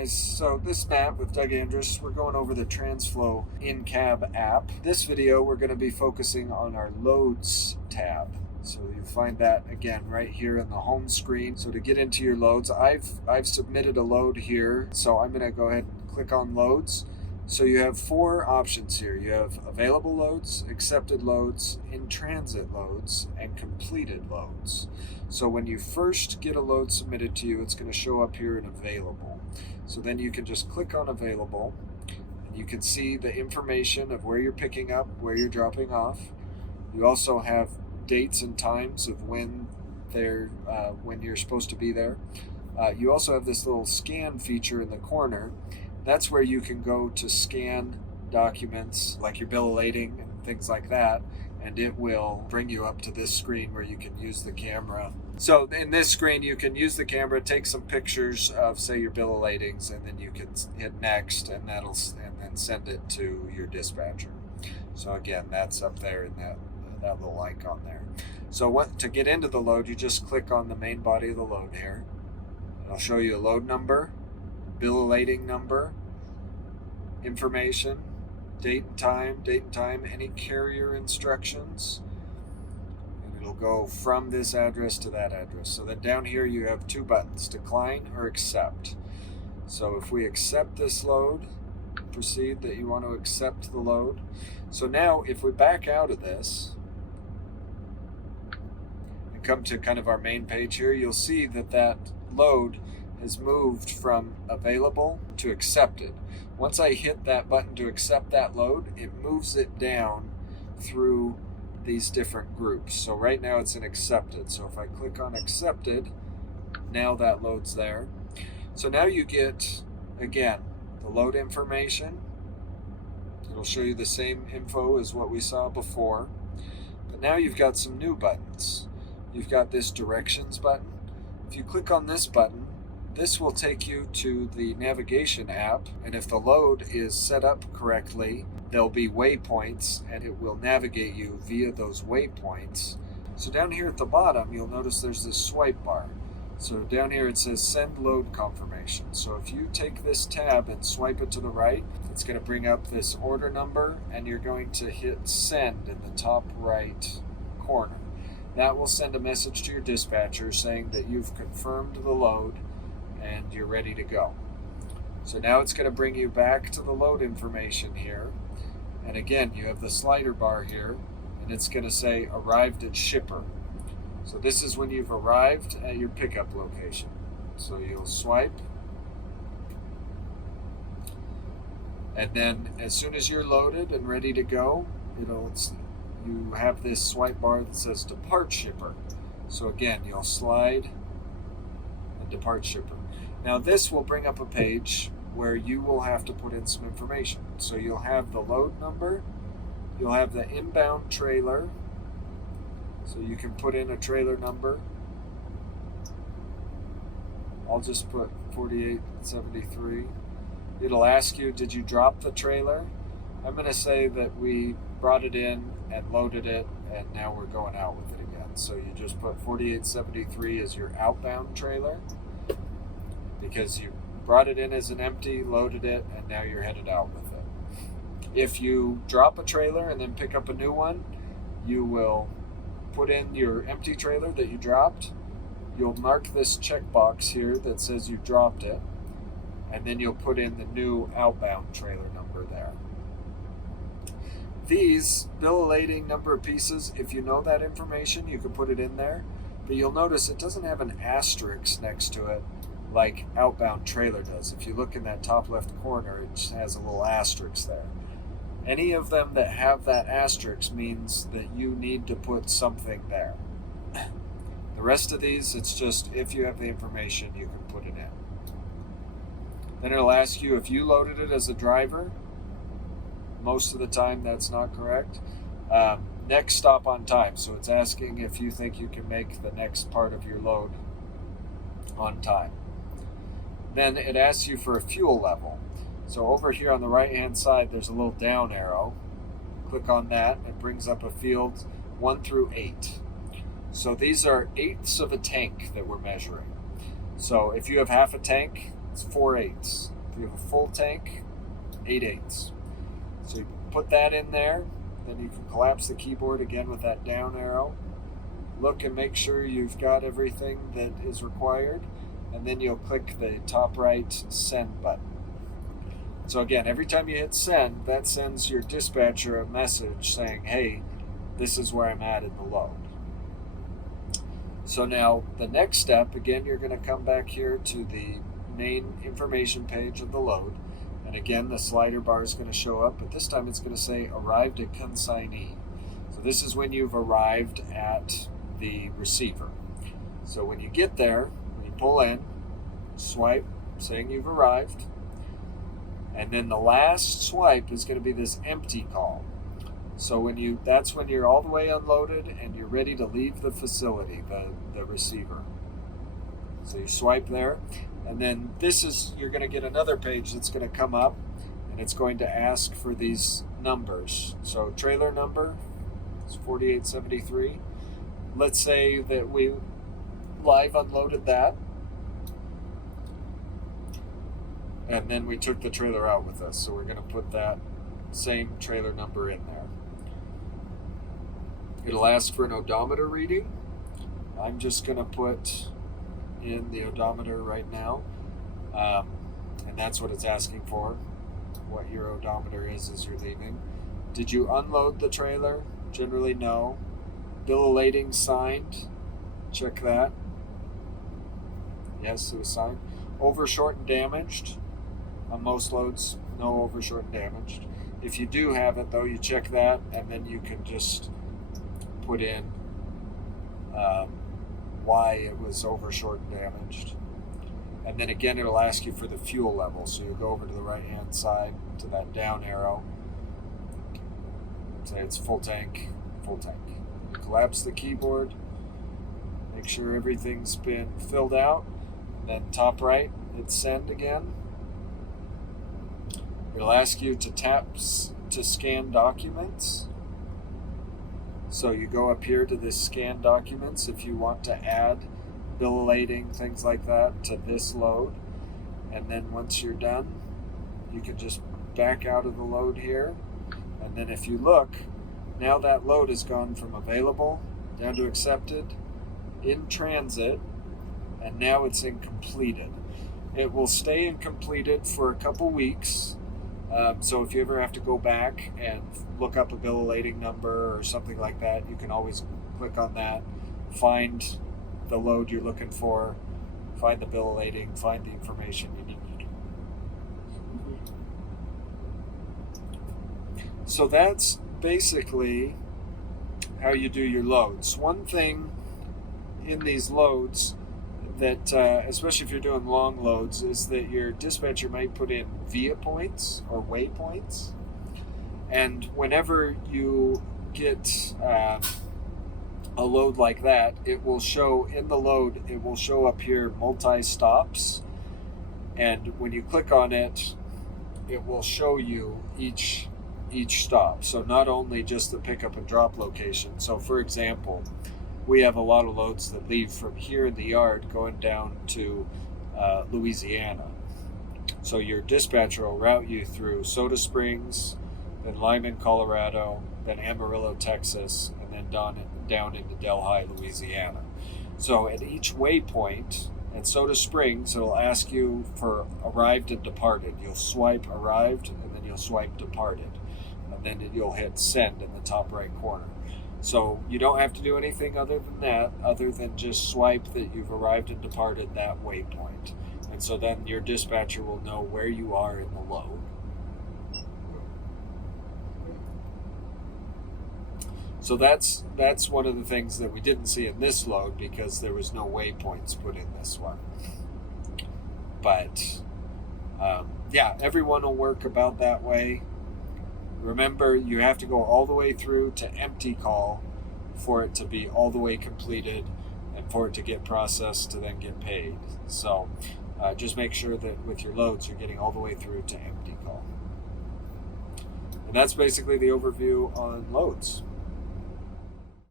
guys, so this Matt with Doug Andrus. We're going over the Transflo in-cab app. This video we're going to be focusing on our loads tab. So you find that again right here in the home screen. So to get into your loads, I've submitted a load here, so I'm going to go ahead and click on loads. So you have four options here. You have available loads, accepted loads, in transit loads, and completed loads. So when you first get a load submitted to you, it's going to show up here in available. So then you can just click on available, and you can see the information of where you're picking up, where you're dropping off. You also have dates and times of when you're supposed to be there. You also have this little scan feature in the corner. That's where you can go to scan documents like your bill of lading and things like that, and it will bring you up to this screen where you can use the camera. So in this screen, you can use the camera, take some pictures of, say, your bill of ladings, and then you can hit next, and then send it to your dispatcher. So again, that's up there in that little icon there. So to get into the load, you just click on the main body of the load here. It'll show you a load number, bill of lading number, information, date and time, any carrier instructions, and it'll go from this address to that address. So then down here you have two buttons, decline or accept. So if we accept this load, proceed that you want to accept the load. So now if we back out of this and come to kind of our main page here, you'll see that load has moved from available to accepted. Once I hit that button to accept that load, it moves it down through these different groups. So right now it's in accepted. So if I click on accepted, now that load's there. So now you get, again, the load information. It'll show you the same info as what we saw before. But now you've got some new buttons. You've got this directions button. If you click on this button, this will take you to the navigation app, and if the load is set up correctly, there'll be waypoints, and it will navigate you via those waypoints. So down here at the bottom, you'll notice there's this swipe bar. So down here it says send load confirmation. So if you take this tab and swipe it to the right, it's going to bring up this order number, and you're going to hit send in the top right corner. That will send a message to your dispatcher saying that you've confirmed the load and you're ready to go. So now it's going to bring you back to the load information here. And again, you have the slider bar here, and it's going to say arrived at shipper. So this is when you've arrived at your pickup location. So you'll swipe. And then as soon as you're loaded and ready to go, you have this swipe bar that says depart shipper. So again, you'll slide and depart shipper. Now this will bring up a page where you will have to put in some information. So you'll have the load number, you'll have the inbound trailer, so you can put in a trailer number. I'll just put 4873. It'll ask you, did you drop the trailer? I'm going to say that we brought it in and loaded it, and now we're going out with it again. So you just put 4873 as your outbound trailer, because you brought it in as an empty, loaded it, and now you're headed out with it. If you drop a trailer and then pick up a new one, you will put in your empty trailer that you dropped. You'll mark this checkbox here that says you dropped it, and then you'll put in the new outbound trailer number there. These bill of lading, number of pieces, if you know that information, you can put it in there, but you'll notice it doesn't have an asterisk next to it like outbound trailer does. If you look in that top left corner, it just has a little asterisk there. Any of them that have that asterisk means that you need to put something there. The rest of these, it's just if you have the information, you can put it in. Then it'll ask you if you loaded it as a driver. Most of the time that's not correct. Next stop on time. So it's asking if you think you can make the next part of your load on time. Then it asks you for a fuel level. So over here on the right hand side, there's a little down arrow. Click on that. It brings up a field 1 through 8. So these are eighths of a tank that we're measuring. So if you have half a tank, it's 4/8. If you have a full tank, 8/8. So you put that in there, then you can collapse the keyboard again with that down arrow. Look and make sure you've got everything that is required, and then you'll click the top right send button. So again, every time you hit send, that sends your dispatcher a message saying, hey, this is where I'm at in the load. So now the next step, again, you're going to come back here to the main information page of the load. And again, the slider bar is going to show up, but this time it's going to say arrived at consignee. So this is when you've arrived at the receiver. So when you get there, when you pull in, swipe saying you've arrived. And then the last swipe is going to be this empty call. So that's when you're all the way unloaded and you're ready to leave the facility, the receiver. So you swipe there, and then you're going to get another page that's going to come up, and it's going to ask for these numbers. So trailer number is 4873. Let's say that we live unloaded that, and then we took the trailer out with us. So we're going to put that same trailer number in there. It'll ask for an odometer reading. I'm just going to put in the odometer right now. And that's what it's asking for, what your odometer is as you're leaving. Did you unload the trailer? Generally, no. Bill of lading signed. Check that. Yes, it was signed. Overshort and damaged. On most loads, no overshort and damaged. If you do have it, though, you check that, and then you can just put in why it was overshort and damaged. And then again, it'll ask you for the fuel level. So you go over to the right-hand side to that down arrow. Say it's full tank, full tank. You collapse the keyboard. Make sure everything's been filled out. And then top right, hit send again. It'll ask you to tap to scan documents. So you go up here to this scan documents if you want to add bill of lading, things like that, to this load. And then once you're done, you can just back out of the load here. And then if you look, now that load has gone from available down to accepted, in transit, and now it's in completed. It will stay in completed for a couple weeks. So if you ever have to go back and look up a bill of lading number or something like that, you can always click on that, find the load you're looking for, find the bill of lading, find the information you need. So that's basically how you do your loads. One thing in these loads that, especially if you're doing long loads, is that your dispatcher might put in via points or waypoints. And whenever you get a load like that, it will show in the load, it will show up here multi-stops. And when you click on it, it will show you each stop. So not only just the pickup and drop location. So for example, we have a lot of loads that leave from here in the yard going down to Louisiana. So your dispatcher will route you through Soda Springs, then Lyman, Colorado, then Amarillo, Texas, and then down into Delhi, Louisiana. So at each waypoint at Soda Springs, it'll ask you for arrived and departed. You'll swipe arrived, and then you'll swipe departed. And then you'll hit send in the top right corner. So you don't have to do anything other than that, other than just swipe that you've arrived and departed that waypoint. And so then your dispatcher will know where you are in the load. So that's one of the things that we didn't see in this load because there was no waypoints put in this one. But yeah, everyone will work about that way. Remember, you have to go all the way through to empty call for it to be all the way completed and for it to get processed to then get paid. So just make sure that with your loads, you're getting all the way through to empty call. And that's basically the overview on loads.